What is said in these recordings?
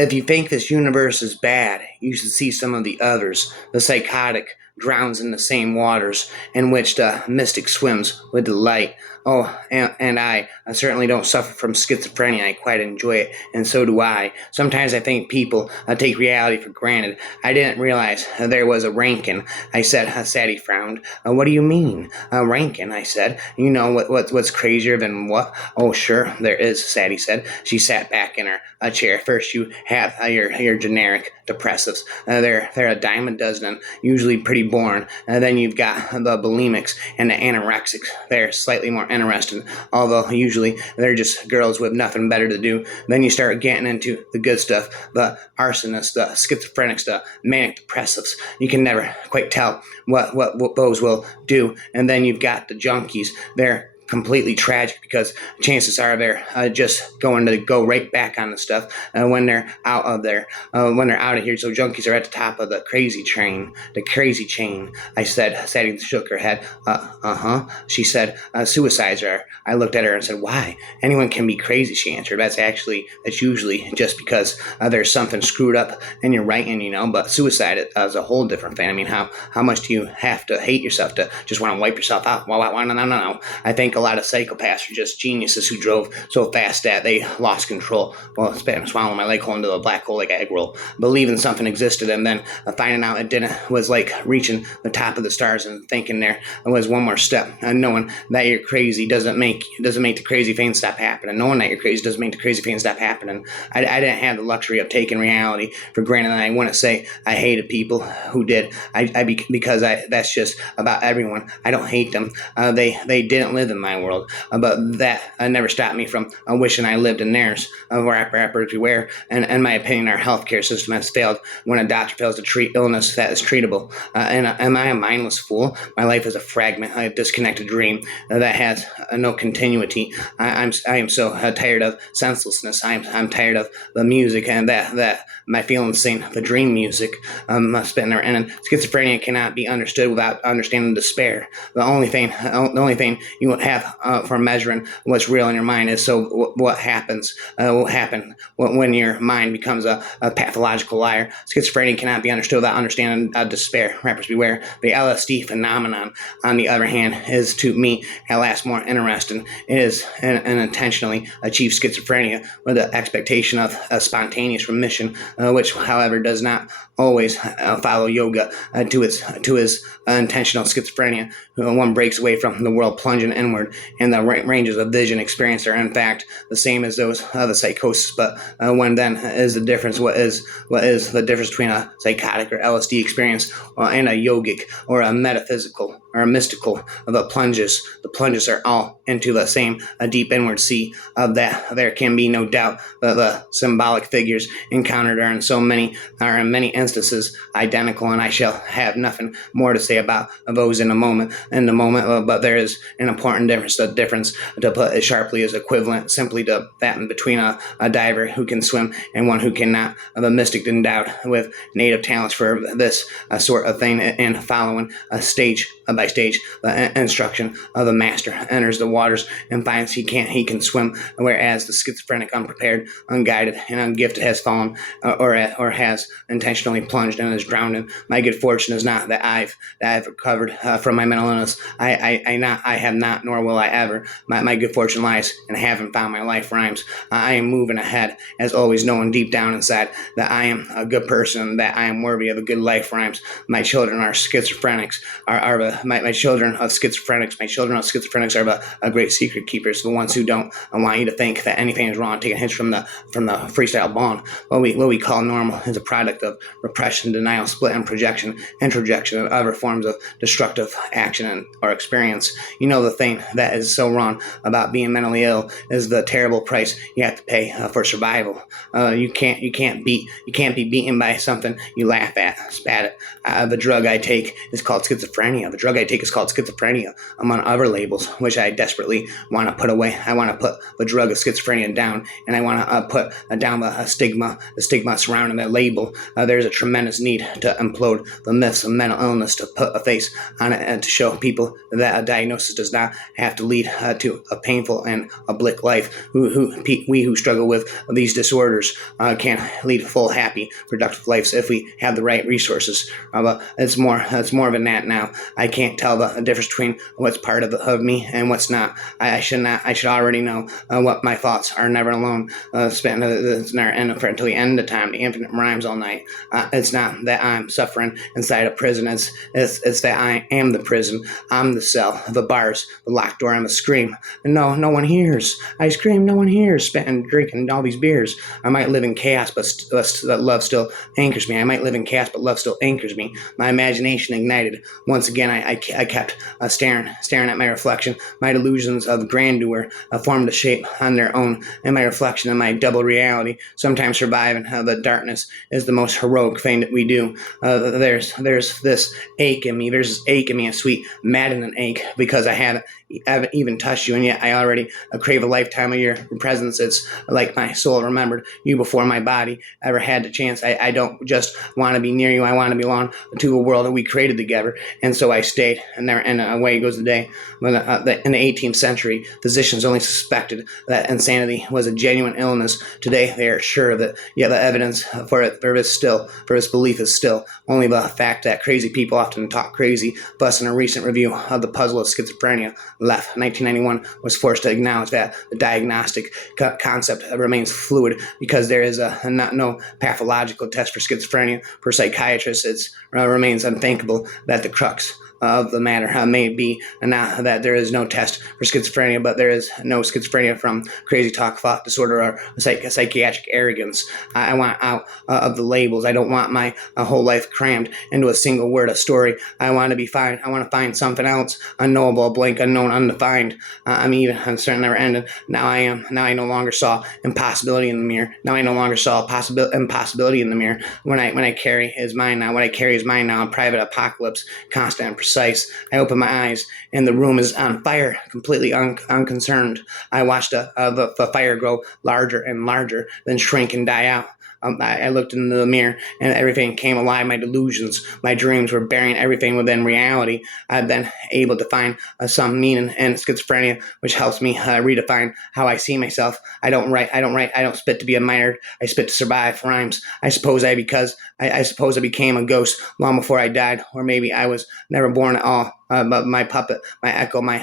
If you think this universe is bad, you should see some of the others. The psychotic drowns in the same waters in which the mystic swims with delight. Oh, and I certainly don't suffer from schizophrenia. I quite enjoy it, and so do I. Sometimes I think people take reality for granted. I didn't realize there was a Rankin. I said. Sadie frowned. What do you mean, Rankin? I said. You know what's crazier than what? Oh, sure, there is. Sadie said. She sat back in her chair. First, you have your generic depressives. They're a dime a dozen, usually pretty boring. Then you've got the bulimics and the anorexics. They're slightly more interesting, although usually they're just girls with nothing better to do. Then you start getting into the good stuff, the arsonists, the schizophrenics, the manic depressives. You can never quite tell what those will do. And then you've got the junkies. They're completely tragic because chances are they're just going to go right back on the stuff when they're out of there, when they're out of here. So junkies are at the top of the crazy train, the crazy chain. I said. Sadie shook her head. Uh-huh. She said, suicides are. I looked at her and said, why? Anyone can be crazy, she answered. That's usually just because there's something screwed up and you're writing, but suicide is a whole different thing. I mean, how much do you have to hate yourself to just want to wipe yourself out? Well, no. I think a lot of psychopaths are just geniuses who drove so fast that they lost control. Well, swallowing my leg hole into a black hole like an egg roll. Believing something existed and then finding out it didn't was like reaching the top of the stars and thinking there was one more step. Knowing that you're crazy doesn't make the crazy thing stop happening. Knowing that you're crazy doesn't make the crazy thing stop happening. I didn't have the luxury of taking reality for granted, and I wouldn't say I hated people who did. Because that's just about everyone. I don't hate them. They didn't live in my world, but that never stopped me from wishing I lived in theirs. Rappers beware, and in my opinion, our healthcare system has failed when a doctor fails to treat illness that is treatable. And am I a mindless fool? My life is a fragment, a disconnected dream that has no continuity. I am so tired of senselessness. I'm tired of the music and that my feelings sing the dream music. Spitting there, and schizophrenia cannot be understood without understanding despair. The only thing you have for measuring what's real in your mind is what happens. Will happen when your mind becomes a pathological liar. Schizophrenia cannot be understood without understanding despair. Rappers beware. The LSD phenomenon, on the other hand, is to me at last more interesting. It is an intentionally achieved schizophrenia with the expectation of a spontaneous remission, which, however, does not always follow yoga to his intentional schizophrenia. One breaks away from the world plunging inward, and the ranges of vision experienced are in fact the same as those of the psychosis. But when then is the difference? What is the difference between a psychotic or LSD experience and a yogic or a metaphysical or a mystical? The plunges are all into the same deep inward sea of that. There can be no doubt that the symbolic figures encountered are in many instances identical, and I shall have nothing more to say about those in a moment. But there is an important difference. The difference, to put it sharply, is equivalent simply to that between a diver who can swim and one who cannot. The mystic endowed with native talents for this sort of thing, and following stage by stage the instruction of the master, enters the waters and finds he can swim, whereas the schizophrenic, unprepared, unguided, and ungifted, has fallen or has intentionally plunged and is drowned. My good fortune is not that I've recovered from my mental illness. I have not, nor will I ever. My good fortune lies in having found my life rhymes. I am moving ahead, as always, knowing deep down inside that I am a good person, that I am worthy of a good life rhymes. My children are schizophrenics. My children of schizophrenics. My children of schizophrenics are a great secret keepers. The ones who don't want you to think that anything is wrong. Taking hints from the freestyle bond. What we call normal is a product of repression, denial, split, and projection, introjection, and other forms of destructive action or experience. The thing that is so wrong about being mentally ill is the terrible price you have to pay for survival. You can't be beaten by something you laugh at, spat at. The drug I take is called schizophrenia. The drug I take is called schizophrenia, among other labels, which I desperately want to put away. I want to put the drug of schizophrenia down, and I want to put down the stigma surrounding that label. There's a tremendous need to implode the myths of mental illness, to put a face on it, and to show people that a diagnosis does not have to lead to a painful and a bleak life. We who struggle with these disorders can lead full, happy, productive lives if we have the right resources. It's more than that now. I can't tell the difference between what's part of me and what's not. I should already know what my thoughts are never alone. Spend it's never end until the end of time. The infinite rhymes all night. It's not that I'm suffering inside a prison. It's that I am the prison. I'm the cell, the bars, the locked door. I'm a scream. No one hears. I scream. No one hears. Spitting, drinking all these beers. I might live in chaos, but love still anchors me. I might live in chaos, but love still anchors me. My imagination ignited. Once again, I kept staring at my reflection. My delusions of grandeur formed a shape on their own, and my reflection in my double reality. Sometimes surviving the darkness is the most heroic thing that we do. There's this ache in me. There's this ache in me, a sweet maddening ache, because I haven't even touched you, and yet I already crave a lifetime of your presence. It's like my soul remembered you before my body ever had the chance. I don't just want to be near you. I want to belong to a world that we created together. And so I stayed, and away goes the day. In the 18th century, physicians only suspected that insanity was a genuine illness. Today, they are sure of it. Yet the evidence for this belief is still only the fact that crazy people often talk crazy. Thus, in a recent review of the puzzle of schizophrenia, Left 1991 was forced to acknowledge that the diagnostic concept remains fluid, because there is no pathological test for schizophrenia. For psychiatrists, it remains unthinkable that the crux of the matter may be not that there is no test for schizophrenia, but there is no schizophrenia from crazy talk, thought disorder, or psychiatric arrogance. I want out of the labels. I don't want my whole life crammed into a single word, a story. I want to be fine. I want to find something else, unknowable, blank, unknown, undefined. I'm even uncertain, never ended. Now I no longer saw impossibility in the mirror. Now I no longer saw impossibility in the mirror. When I carry is mine now. What I carry is mine now. A private apocalypse, constant and precise. I open my eyes, and the room is on fire, completely unconcerned. I watched the fire grow larger and larger, then shrink and die out. I looked into the mirror, and everything came alive. My delusions, my dreams were burying everything within reality. I've been able to find some meaning in schizophrenia, which helps me redefine how I see myself. I don't write. I don't spit to be admired. I spit to survive rhymes. I suppose I became a ghost long before I died, or maybe I was never born at all. But my puppet, my echo, my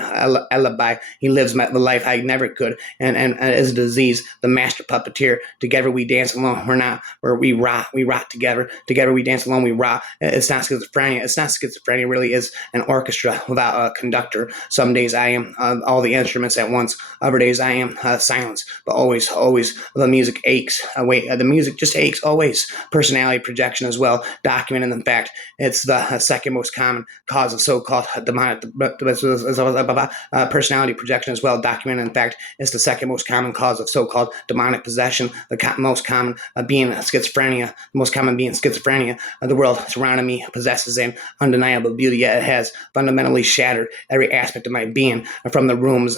alibi, he lives the life I never could, and is a disease, the master puppeteer. Together we dance alone. We're not, where we rot together. Together we dance alone, we rot. It's not schizophrenia. It's not schizophrenia. It really is an orchestra without a conductor. Some days I am all the instruments at once. Other days I am silence. But always the music aches. The music just aches always. Personality projection as well, documented in fact. It's the second most common cause of so-called demonic personality projection as well, documented in fact. It's the second most common cause of so-called demonic possession. The most common being schizophrenia. The most common being schizophrenia. The world surrounding me possesses an undeniable beauty, yet it has fundamentally shattered every aspect of my being. From the ruins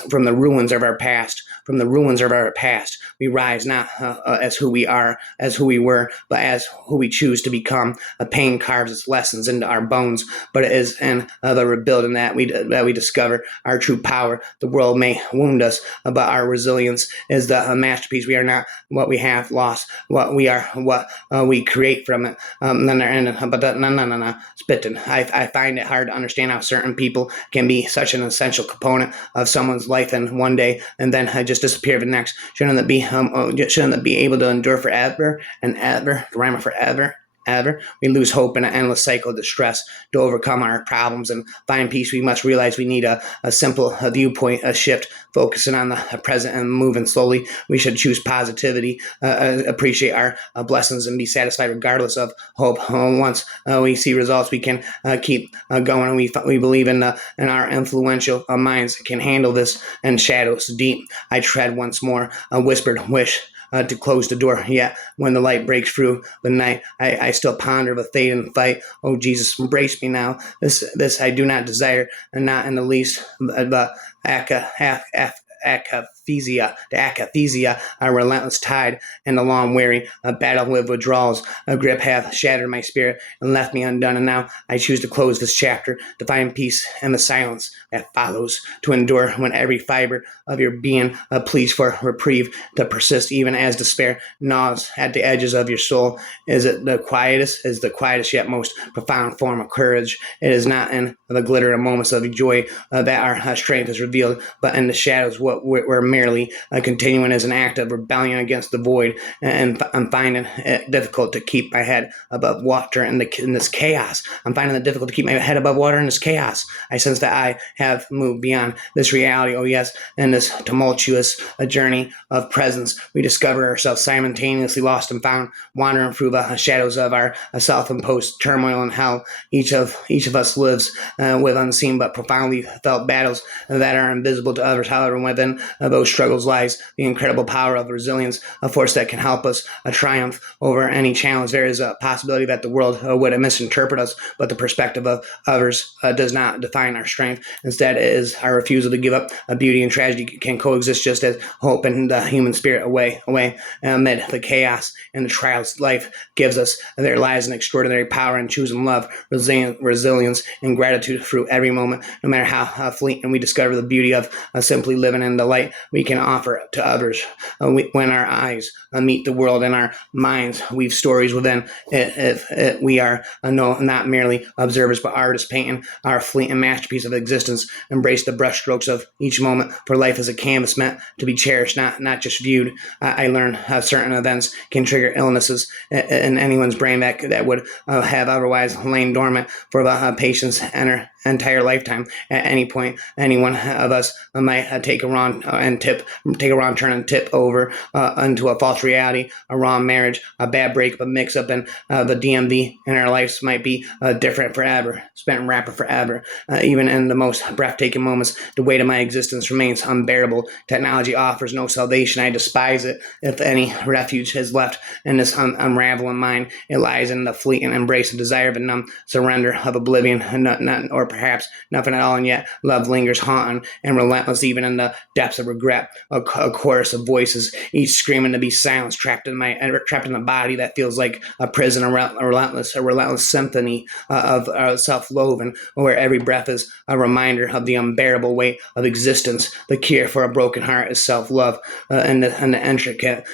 of our past. From the ruins of our past, we rise not as who we are, as who we were, but as who we choose to become. Pain carves its lessons into our bones, but it is in the rebuilding that we discover our true power. The world may wound us, but our resilience is the masterpiece. We are not what we have lost. What we are, what we create from it. Spitting. I find it hard to understand how certain people can be such an essential component of someone's life, and one day and then just disappear the next. Shouldn't that be able to endure forever and ever? The rhyme of forever. We lose hope in an endless cycle of distress. To overcome our problems and find peace, we must realize we need a simple viewpoint, a shift, focusing on the present and moving slowly. We should choose positivity, appreciate our blessings, and be satisfied regardless of hope. Once we see results, we can keep going. We believe in our influential minds can handle this, and shadows deep. I tread once more, a whispered wish. to close the door. Yet when the light breaks through the night, I still ponder the fate and fight. Oh Jesus, embrace me now. This I do not desire, and not in the least the akathesia, a relentless tide, and the long weary battle with withdrawals. A grip hath shattered my spirit and left me undone, and now I choose to close this chapter, to find peace in the silence that follows, to endure when every fiber of your being pleads for reprieve, to persist even as despair gnaws at the edges of your soul. Is the quietest yet most profound form of courage. It is not in the glitter of moments of joy that our strength is revealed, but in the shadows, what we're merely continuing as an act of rebellion against the void. And I'm finding it difficult to keep my head above water in this chaos. I'm finding it difficult to keep my head above water in this chaos. I sense that I have moved beyond this reality. Oh yes, in this tumultuous journey of presence, we discover ourselves simultaneously lost and found, wandering through the shadows of our self-imposed turmoil and hell. Each of us lives with unseen but profoundly felt battles that are invisible to others. However, within those struggles lies the incredible power of resilience, a force that can help us triumph over any challenge. There is a possibility that the world would misinterpret us, but the perspective of others does not define our strength. Instead, it is our refusal to give up. Beauty and tragedy can coexist, just as hope and the human spirit away amid the chaos and the trials life gives us. There lies an extraordinary power in choosing love, resilience, and gratitude through every moment, no matter how fleeting. And we discover the beauty of simply living in the light we can offer to others. When our eyes meet the world and our minds weave stories within it, we are not merely observers but artists, painting our fleeting masterpiece of existence. Embrace the brushstrokes of each moment, for life is a canvas meant to be cherished, not just viewed. I learned how certain events can trigger illnesses in anyone's brain that would have otherwise lain dormant for the patient's entire lifetime. At any point, any one of us might take a wrong turn and tip over into a false reality, a wrong marriage, a bad breakup, a mix-up, and the DMV in our lives might be different forever, spent rapid forever. Even in the most breathtaking moments, the weight of my existence remains unbearable. Technology offers no salvation. I despise it. If any refuge is left in this unraveling mind, it lies in the fleeting embrace of desire, the numb surrender of oblivion, or perhaps nothing at all, and yet love lingers haunting and relentless even in the depths of regret. A chorus of voices, each screaming to be silenced, trapped in the body that feels like a prison, a relentless symphony of self-loathing, where every breath is a reminder of the unbearable weight of existence. The cure for a broken heart is self-love, and the intricate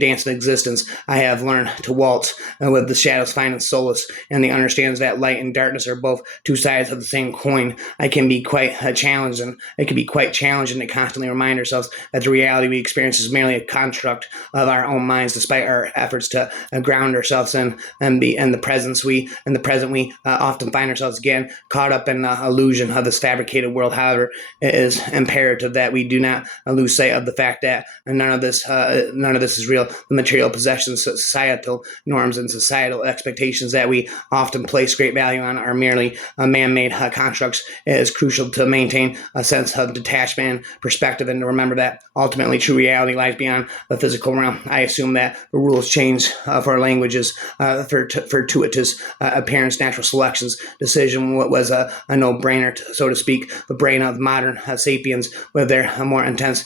dance of existence. I have learned to waltz with the shadows, finding solace, and the understands that light and darkness are both two sides of the same coin. It can be quite challenging to constantly remind ourselves that the reality we experience is merely a construct of our own minds, despite our efforts to ground ourselves in the present. We often find ourselves again caught up in the illusion of this fabricated world. However, it is imperative that we do not lose sight of the fact that none of this is real. The material possessions, societal norms, and societal expectations that we often place great value on are merely man-made constructs. It is crucial to maintain a sense of detachment and perspective, and to remember that ultimately true reality lies beyond the physical realm. I assume that the rules change for languages, fortuitous appearance, natural selections, decision. What was a no-brainer, so to speak, the brain of modern sapiens, with their more intense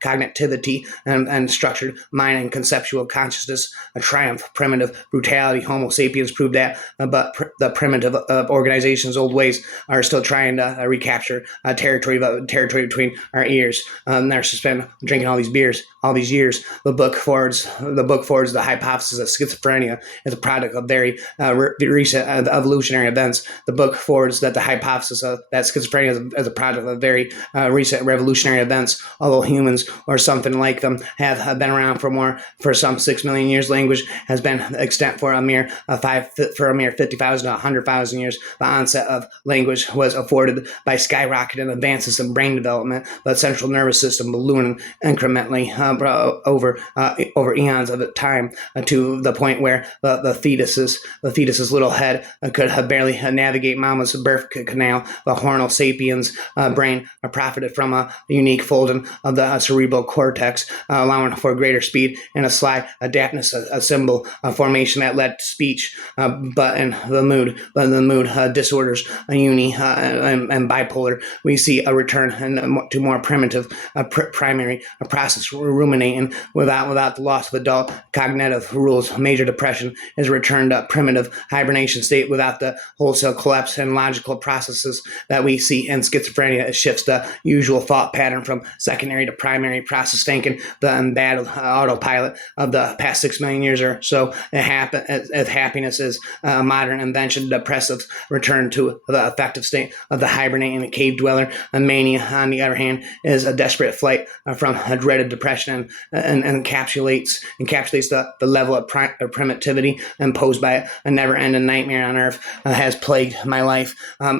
cognitivity and structured mind and conceptual consciousness, a triumph primitive brutality. Homo sapiens proved that, but the primitive organization's old ways are still trying to recapture territory between our ears. Narcissists been drinking all these beers all these years. The book forwards the hypothesis of schizophrenia as a product of very recent evolutionary events. The book forwards that the hypothesis of that schizophrenia as a product of very recent revolutionary events. Although humans or something like them have been around for some 6 million years, language has been extant for a mere 50,000 to 100,000 years. The onset of language was afforded by skyrocketing advances in brain development, but central nervous system ballooning incrementally over eons of time, to the point where the fetus's little head could barely navigate mama's birth canal. The Homo sapiens brain profited from a unique folding of the cerebral cortex, allowing for greater speed and a sly adaptness, a symbol formation that led to speech. But in the mood disorders, uni and bipolar, we see a return to more primitive primary process ruminating without the loss of adult cognitive rules. Major depression is returned to primitive hibernation state without the wholesale collapse and logical processes that we see in schizophrenia. It shifts the usual thought pattern from secondary to primary process thinking, the embattled autopilot of the past 6 million years or so. If happiness is a modern invention, depressive return to the affective state of the hibernating cave dweller. A mania, on the other hand, is a desperate flight from a dreaded depression and encapsulates the level of primitivity imposed by a never-ending nightmare on earth. Has plagued my life.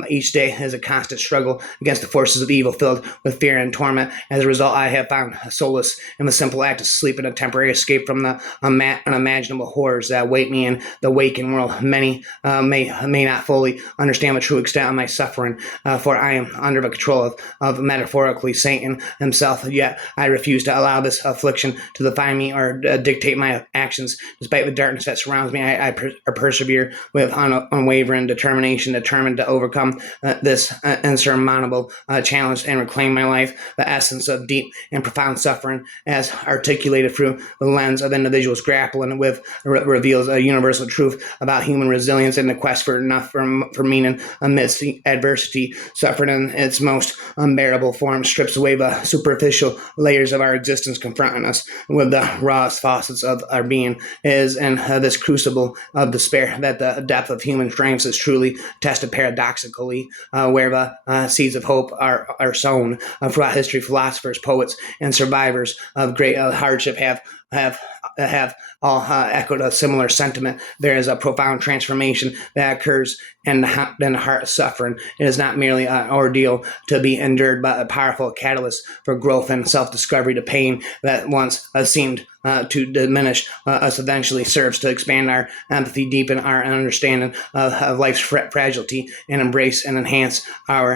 Each day is a constant struggle against the forces of evil, filled with fear and torment. As a result, I have found solace in the simple act of sleep and a temporary escape from the unimaginable horrors that await me in the waking world. Many may not fully understand the true extent of my suffering, for I am under the control of metaphorically Satan himself. Yet I refuse to allow this affliction to define me or dictate my actions. Despite the darkness that surrounds me, I persevere with unwavering determination, determined to overcome this insurmountable challenge and reclaim my life. The essence of deep and profound suffering, as articulated through the lens of individuals grappling with, reveals a universal truth about human resilience and the quest for enough for meaning amidst adversity. Suffering in its most unbearable form strips away the superficial layers of our existence, confronting us with the rawest facets of our being. It is in this crucible of despair that the depth of human strength is truly tested paradoxically, where the seeds of hope are sown. Throughout history, philosophers, poets, and survivors of great hardship have all echoed a similar sentiment. There is a profound transformation that occurs in the heart of suffering. It is not merely an ordeal to be endured, but a powerful catalyst for growth and self-discovery. The pain that once seemed to diminish us eventually serves to expand our empathy, deepen our understanding of life's fragility, and embrace and enhance our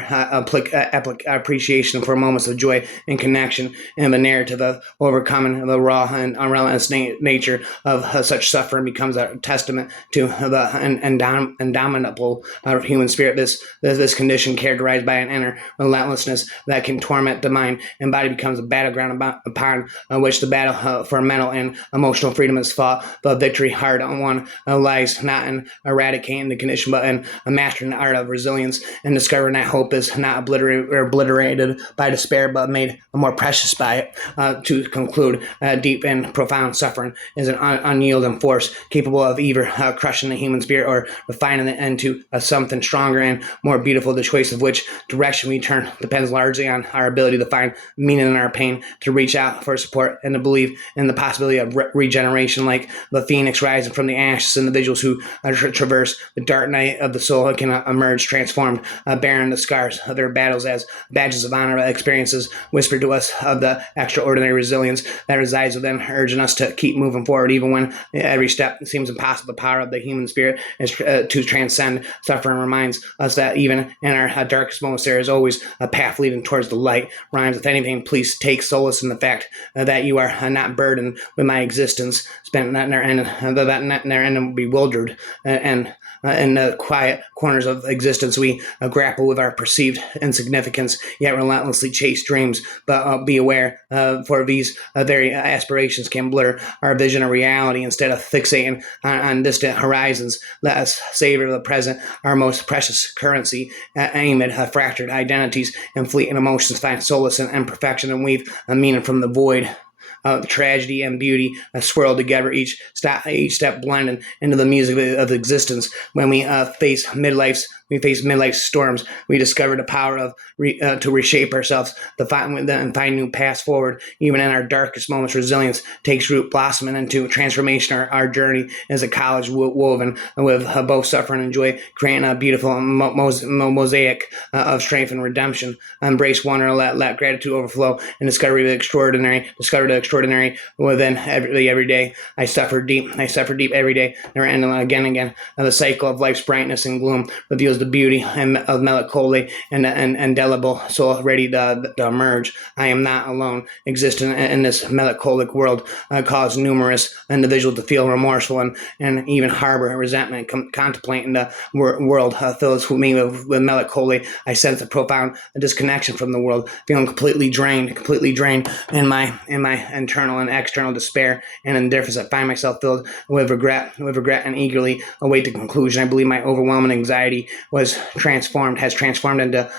appreciation for moments of joy and connection. And the narrative of overcoming the raw and unrelentless nature of such suffering becomes a testament to the indomitable human spirit. This condition, characterized by an inner relentlessness that can torment the mind and body, becomes a battleground upon which the battle for mental and emotional freedom is fought. The victory hard won lies not in eradicating the condition, but in mastering the art of resilience and discovering that hope is not obliterated by despair, but made more precious by it. To conclude, deep and profound suffering is an unyielding force capable of either crushing the human spirit or refining it into something stronger and more beautiful. The choice of which direction we turn depends largely on our ability to find meaning in our pain, to reach out for support, and to believe in the possibility of regeneration. Like the phoenix rising from the ashes, individuals who traverse the dark night of the soul can emerge transformed, bearing the scars of their battles as badges of honor. Experiences whisper to us of the extraordinary resilience that resides within, urging us to keep moving forward even when every step seems impossible. The power of the human spirit is to transcend suffering, reminds us that even in our darkest moments there is always a path leading towards the light. Rhymes, if anything, please take solace in the fact that you are not burdened with my existence, spent not near and bewildered, and in the quiet corners of existence we grapple with our perceived insignificance, yet relentlessly chase dreams. But be aware, for these very aspirations can blur our vision of reality. Instead of fixating on distant horizons, let us savor the present, our most precious currency. Aim at fractured identities and fleeting emotions, find solace in imperfection, and weave a meaning from the void. Tragedy and beauty swirl together, each step blending into the music of existence. When we face midlife's storms, we discover the power of to reshape ourselves, and find new paths forward. Even in our darkest moments, resilience takes root, blossoming into transformation. Our journey is a college woven with both suffering and joy, creating a beautiful mosaic of strength and redemption. Embrace wonder, let gratitude overflow, and discover the extraordinary within every day. I suffer deep every day, never ending again and again. The cycle of life's brightness and gloom reveals the beauty of melancholy and indelible soul ready to emerge. I am not alone, existing in this melancholic world, cause numerous individuals to feel remorseful and even harbor resentment, contemplating the world fills me with melancholy. I sense a profound disconnection from the world, feeling completely drained in my internal and external despair and indifference. I find myself filled with regret and eagerly await the conclusion. I believe my overwhelming anxiety has transformed into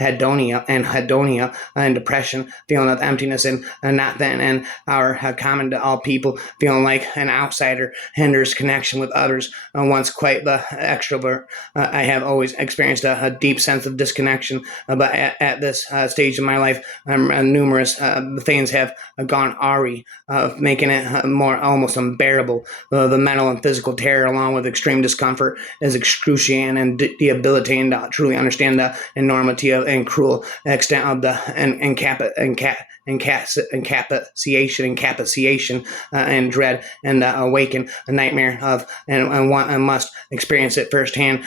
hedonia and depression, feeling of emptiness and not then and our common to all people, feeling like an outsider hinders connection with others. Once quite the extrovert, I have always experienced a deep sense of disconnection. But at this stage of my life, numerous things have gone awry, making it more almost unbearable. The mental and physical terror, along with extreme discomfort, is excruciating and debilitating to truly understand the enormity of and cruel extent of the incapacitation and dread and awaken a nightmare of and want and must experience it firsthand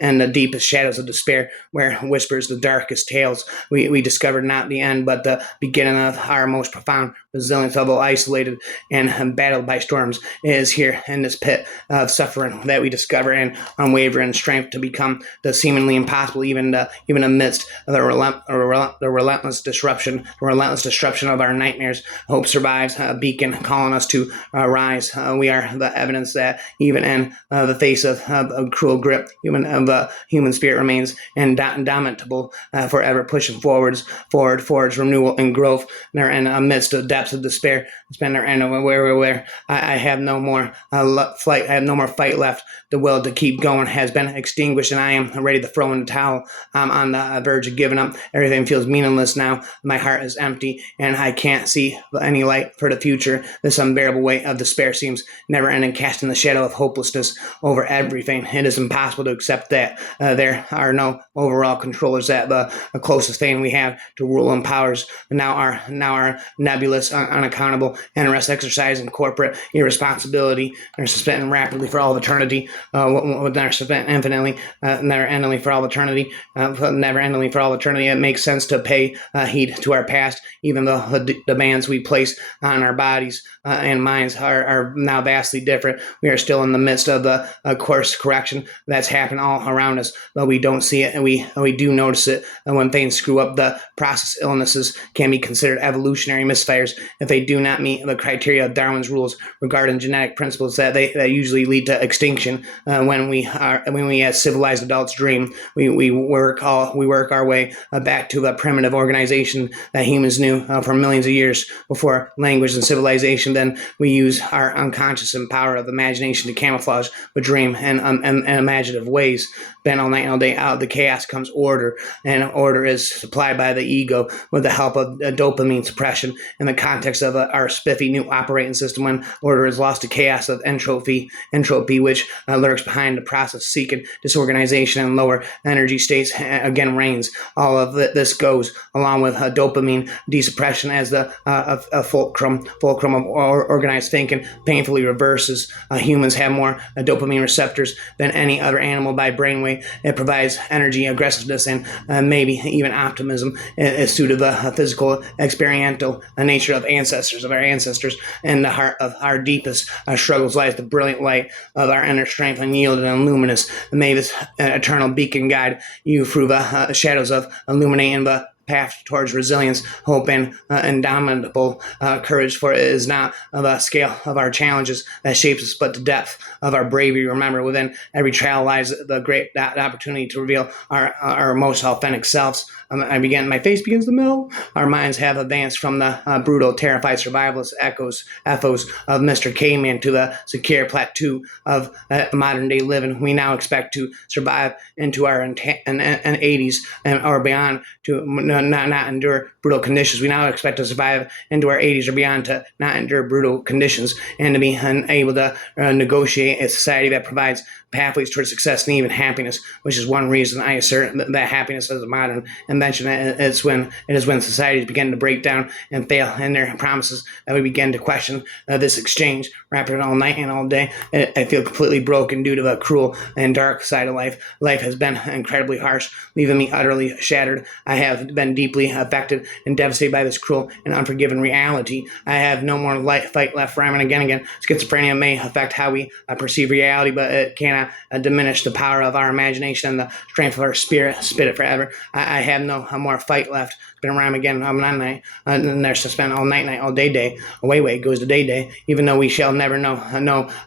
in the deepest shadows of despair, where whispers the darkest tales. We discovered not the end but the beginning of our most profound resilience. Although isolated and battled by storms, it is here in this pit of suffering that we discover an unwavering strength to become the seemingly impossible, even amidst the relentless disruption of our nightmares. Hope survives, a beacon calling us to rise. We are the evidence that even in the face of a cruel grip, human spirit remains indomitable, forever pushing forward towards renewal and growth. And amidst the depths of despair, where I have no more fight. I have no more fight left. The will to keep going has been extinguished, and I am ready to throw in the towel. I'm on the verge of giving up. Everything feels meaningless now. My heart is empty, and I can't see any light for the future. This unbearable weight of despair seems never ending, casting the shadow of hopelessness over everything. It is impossible to accept that there are no overall controllers, that the closest thing we have to rule and powers now are nebulous, unaccountable, interests exercising corporate irresponsibility. They're spent rapidly for all of eternity. They're spent infinitely, never endingly for all eternity. Never endingly for all eternity. It makes sense to pay heed to our past, even though the demands we place on our bodies and minds are now vastly different. We are still in the midst of the course correction that's happened all around us, but we don't see it, and we do notice it. And when things screw up, the process illnesses can be considered evolutionary misfires if they do not meet the criteria of Darwin's rules regarding genetic principles that usually lead to extinction. When we as civilized adults dream, we work our way back to the primitive organization that humans knew for millions of years before language and civilization. Then we use our unconscious and power of imagination to camouflage the dream and imaginative ways. Then all night and all day, out of the chaos comes order, and order is supplied by the ego with the help of dopamine suppression in the context of our spiffy new operating system. When order is lost to chaos of entropy, which lurks behind the process seeking disorganization and lower energy states, again reigns. All of this goes along with dopamine desuppression as the fulcrum of organized thinking painfully reverses. Humans have more dopamine receptors than any other animal by brainwave. It provides energy, aggressiveness, and maybe even optimism. It's due to the physical, experiential nature of our ancestors. In the heart of our deepest struggles lies the brilliant light of our inner strength, unyielding and luminous. May this eternal beacon guide you through the shadows of illuminating the path towards resilience, hope, and indomitable courage. For it is not the scale of our challenges that shapes us, but the depth of our bravery. Remember, within every trial lies the great opportunity to reveal our most authentic selves. My face begins to melt. Our minds have advanced from the brutal, terrified survivalist echoes of Mr. Caveman to the secure plateau of modern day living. We now expect to survive into our 80s or beyond to not endure brutal conditions. We now expect to survive into our 80s or beyond to not endure brutal conditions and to be unable to negotiate a society that provides pathways towards success and even happiness, which is one reason I assert that happiness is a modern invention. It is when societies begin to break down and fail in their promises that we begin to question this exchange. Wrapping it all night and all day, I feel completely broken due to the cruel and dark side of life. Life has been incredibly harsh, leaving me utterly shattered. I have been deeply affected and devastated by this cruel and unforgiving reality. I have no more fight left for him. And again, schizophrenia may affect how we perceive reality, but it cannot diminish the power of our imagination and the strength of our spirit. Spit it forever. I have no more fight left. Been around again, night, and there's to spend all night, all day. Away goes the day. Even though we shall never know.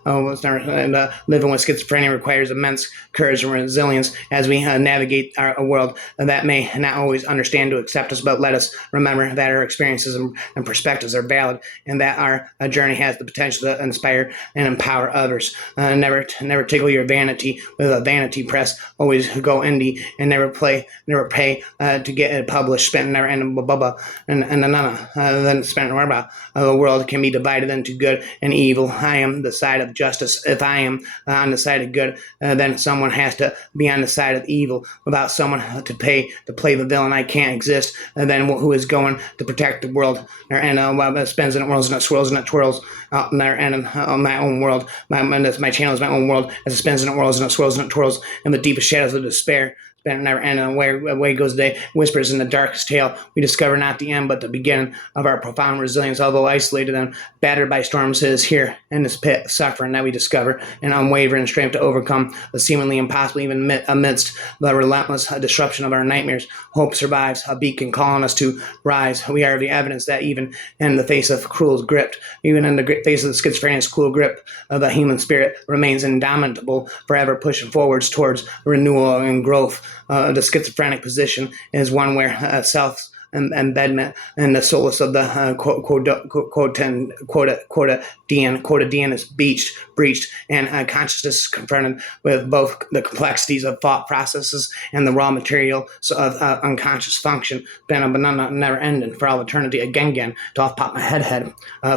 Living with schizophrenia requires immense courage and resilience as we navigate our world that may not always understand to accept us. But let us remember that our experiences and perspectives are valid, and that our journey has the potential to inspire and empower others. Never tickle your vanity with a vanity press. Always go indie and never pay to get it published. Spend never end then spend more about the world can be divided into good and evil. I am the side of justice. If I am on the side of good, then someone has to be on the side of evil. Without someone to play the villain, I can't exist. And then who is going to protect the world? And it spins and it whirls and it swirls and it twirls out there and on my own world. My channel is my own world as it spins and it whirls and it swirls and it twirls in the deepest shadows of despair. Never end, and away goes the day. Whispers in the darkest tale. We discover not the end, but the beginning of our profound resilience. Although isolated and battered by storms, it is here in this pit of suffering that we discover an unwavering strength to overcome the seemingly impossible, even amidst the relentless disruption of our nightmares. Hope survives, a beacon calling us to rise. We are the evidence that even in the face of cruel grip, even in the face of the schizophrenia's cruel grip of the human spirit, remains indomitable, forever pushing forwards towards renewal and growth. The schizophrenic position is one where self embedment and the solace of the quotidian is breached, and consciousness is confronted with both the complexities of thought processes and the raw material of unconscious function. Been a banana never ending for all eternity. Again, to off pop my head.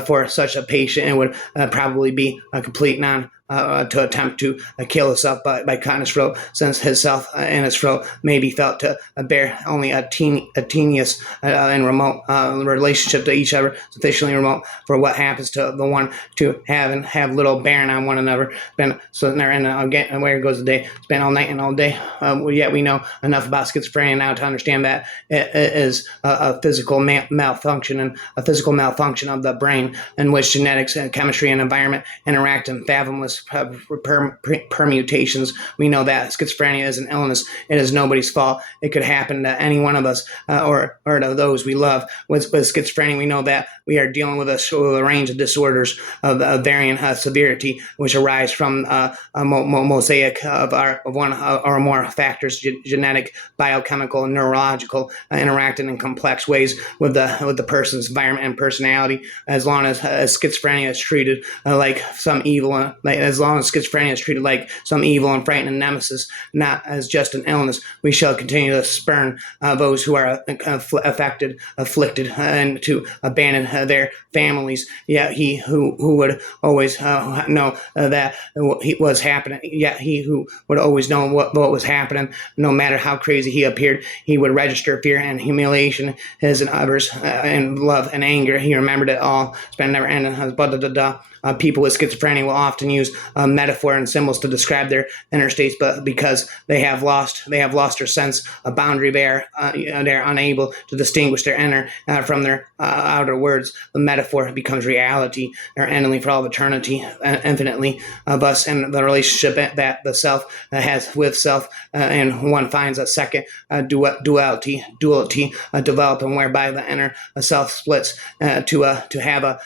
For such a patient, it would probably be a complete to attempt to kill himself by cutting his throat, since his self and his throat may be felt to bear only a tenuous and remote relationship to each other, sufficiently remote for what happens to the one to have little bearing on one another. And where goes the day? Spent all night and all day. Yet we know enough about schizophrenia now to understand that it is a physical malfunction of the brain in which genetics, chemistry, and environment interact in fathomless permutations. We know that schizophrenia is an illness. It is nobody's fault. It could happen to any one of us or to those we love. With schizophrenia, we know that we are dealing with a range of disorders of varying severity, which arise from a mosaic of one or more factors, genetic, biochemical, and neurological, interacting in complex ways with the person's environment and personality. As long as schizophrenia is treated like some evil, as long as schizophrenia is treated like some evil and frightening nemesis, not as just an illness, we shall continue to spurn those who are afflicted, and to abandon their families. Yet he who would always know that he was happening, yet he who would always know what was happening, no matter how crazy he appeared, he would register fear and humiliation, his and others, and love and anger. He remembered it all. Spend never ending. People with schizophrenia will often use metaphor and symbols to describe their inner states, but because they have lost their sense of boundary, they're unable to distinguish their inner from their outer words. The metaphor becomes reality, or endingly for all of eternity, infinitely of us, and the relationship that the self has with self, and one finds a second duality developing, whereby the inner self splits to have a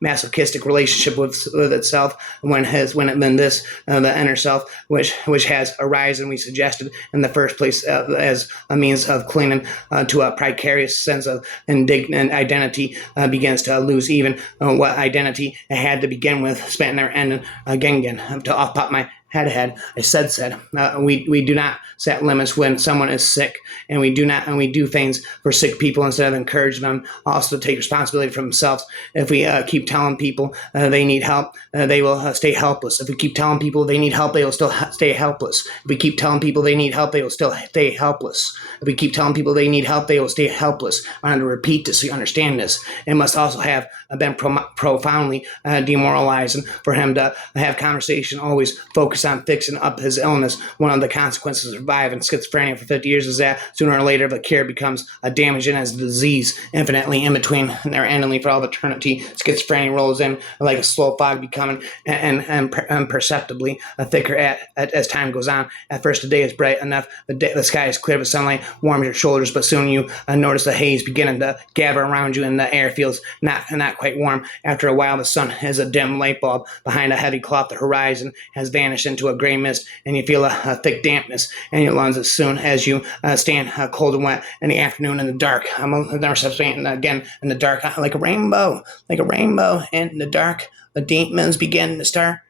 masochistic relationship with itself, the inner self, which has arisen, we suggested in the first place, as a means of clinging to a precarious sense of indignant identity, begins to lose even what identity it had to begin with. Spent there and again to off pop my had. I said. We do not set limits when someone is sick, and we do things for sick people instead of encouraging them also to take responsibility for themselves. If we keep telling people they need help, they will stay helpless. If we keep telling people they need help, they will still stay helpless. If we keep telling people they need help, they will still stay helpless. If we keep telling people they need help, they will stay helpless. I want to repeat this so you understand this. It must also have been profoundly demoralizing for him to have conversation, always focus on fixing up his illness. One of the consequences of surviving schizophrenia for 50 years is that sooner or later the cure becomes a damaging as a disease, infinitely in between and there endingly for all eternity. Schizophrenia rolls in like a slow fog, becoming and perceptibly thicker as time goes on. At first, the day is bright enough, the sky is clear, the sunlight warms your shoulders, but soon you notice the haze beginning to gather around you, and the air feels not quite warm. After a while, the sun is a dim light bulb behind a heavy cloth. The horizon has vanished into a gray mist, and you feel a thick dampness in your lungs as soon as you stand cold and wet in the afternoon in the dark. I've never stopped standing again in the dark, like a rainbow in the dark. The demons begin to start